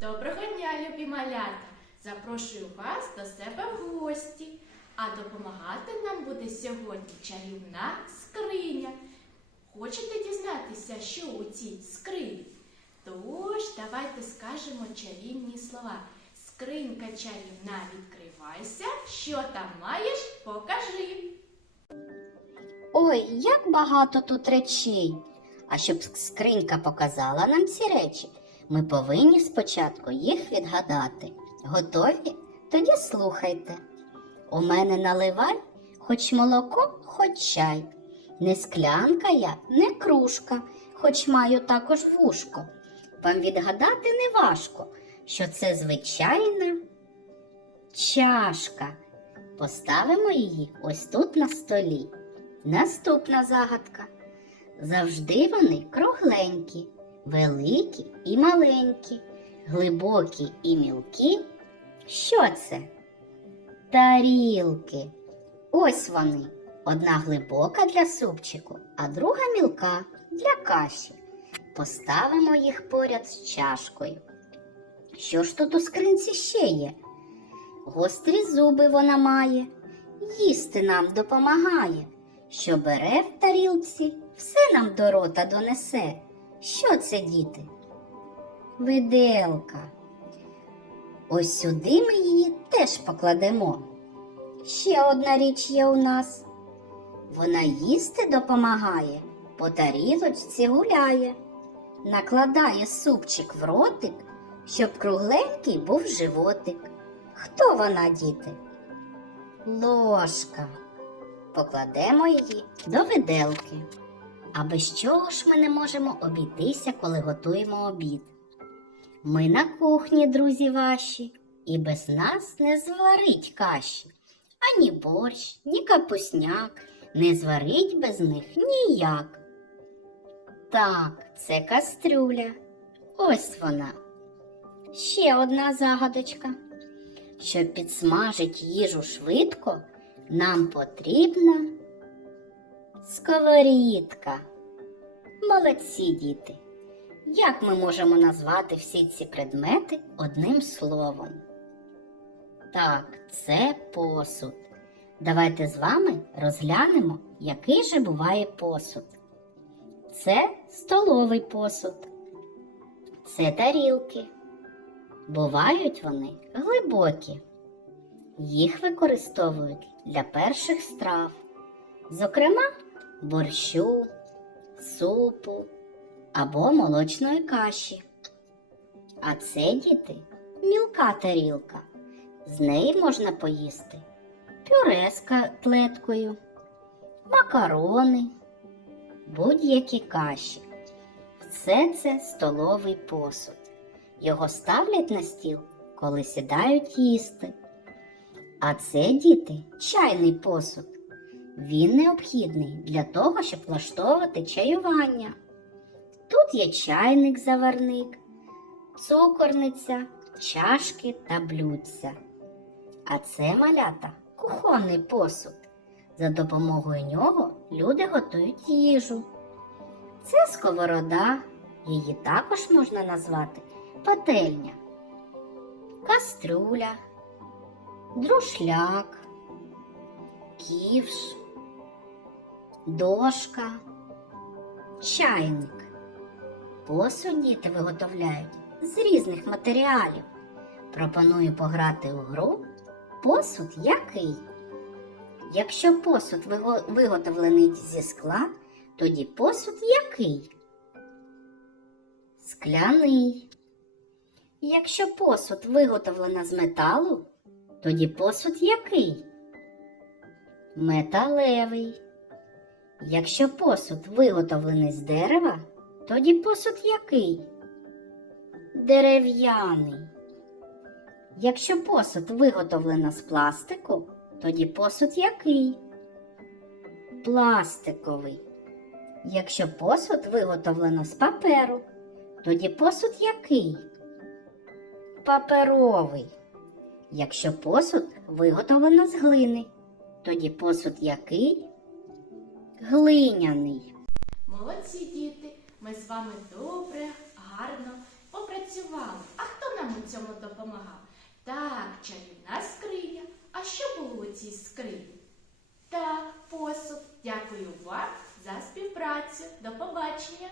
Доброго дня, любі малята! Запрошую вас до себе в гості. А допомагати нам буде сьогодні чарівна скриня. Хочете дізнатися, що у цій скрині? Тож давайте скажемо чарівні слова. Скринька чарівна, відкривайся. Що там маєш, покажи. Ой, як багато тут речей. А щоб скринька показала нам ці речі, ми повинні спочатку їх відгадати. Готові? Тоді слухайте. У мене наливай хоч молоко, хоч чай. Не склянка я, не кружка, хоч маю також вушко. Вам відгадати не важко, що це звичайна чашка. Поставимо її ось тут на столі. Наступна загадка. Завжди вони кругленькі, великі і маленькі, глибокі і мілкі. Що це? Тарілки. Ось вони. Одна глибока для супчику, а друга мілка для каші. Поставимо їх поряд з чашкою. Що ж тут у скринці ще є? Гострі зуби вона має, їсти нам допомагає, що бере в тарілці, все нам до рота донесе. Що це, діти? Виделка. Ось сюди ми її теж покладемо. Ще одна річ є у нас. Вона їсти допомагає, по тарілочці гуляє, накладає супчик в ротик, щоб кругленький був животик. Хто вона, діти? Ложка. Покладемо її до виделки. А без чого ж ми не можемо обійтися, коли готуємо обід? Ми на кухні, друзі ваші, і без нас не зварить каші. Ані борщ, ні капусняк не зварить без них ніяк. Так, це кастрюля. Ось вона. Ще одна загадочка. Щоб підсмажити їжу швидко, нам потрібна сковорідка. Молодці діти. Як ми можемо назвати всі ці предмети одним словом? Так, це посуд. Давайте з вами розглянемо, який же буває посуд. Це столовий посуд. Це тарілки. Бувають вони глибокі. Їх використовують для перших страв, зокрема, борщу, супу або молочної каші. А це, діти, мілка тарілка. З неї можна поїсти пюре з котлеткою, макарони, будь-які каші. Все це столовий посуд. Його ставлять на стіл, коли сідають їсти. А це, діти, чайний посуд. Він необхідний для того, щоб влаштовувати чаювання. Тут є чайник заварник, цукорниця, чашки та блюдця. А це малята кухонний посуд. За допомогою нього люди готують їжу. Це сковорода, її також можна назвати пательня, кастрюля, друшляк, ківш, дошка, чайник. Посуд діти виготовляють з різних матеріалів. Пропоную пограти у гру посуд який. Якщо посуд виготовлений зі скла, тоді посуд який? Скляний. Якщо посуд виготовлено з металу, тоді посуд який? Металевий. Якщо посуд виготовлений з дерева, тоді посуд який? Дерев'яний. Якщо посуд виготовлено з пластику, тоді посуд який? Пластиковий. Якщо посуд виготовлено з паперу, тоді посуд який? Паперовий. Якщо посуд виготовлено з глини, тоді посуд який? глиняний. Молодці діти, ми з вами добре, гарно попрацювали. А хто нам у цьому допомагав? Так, чарівна скриня. А що було у цій скрині? Так, посуд. Дякую вам за співпрацю. До побачення.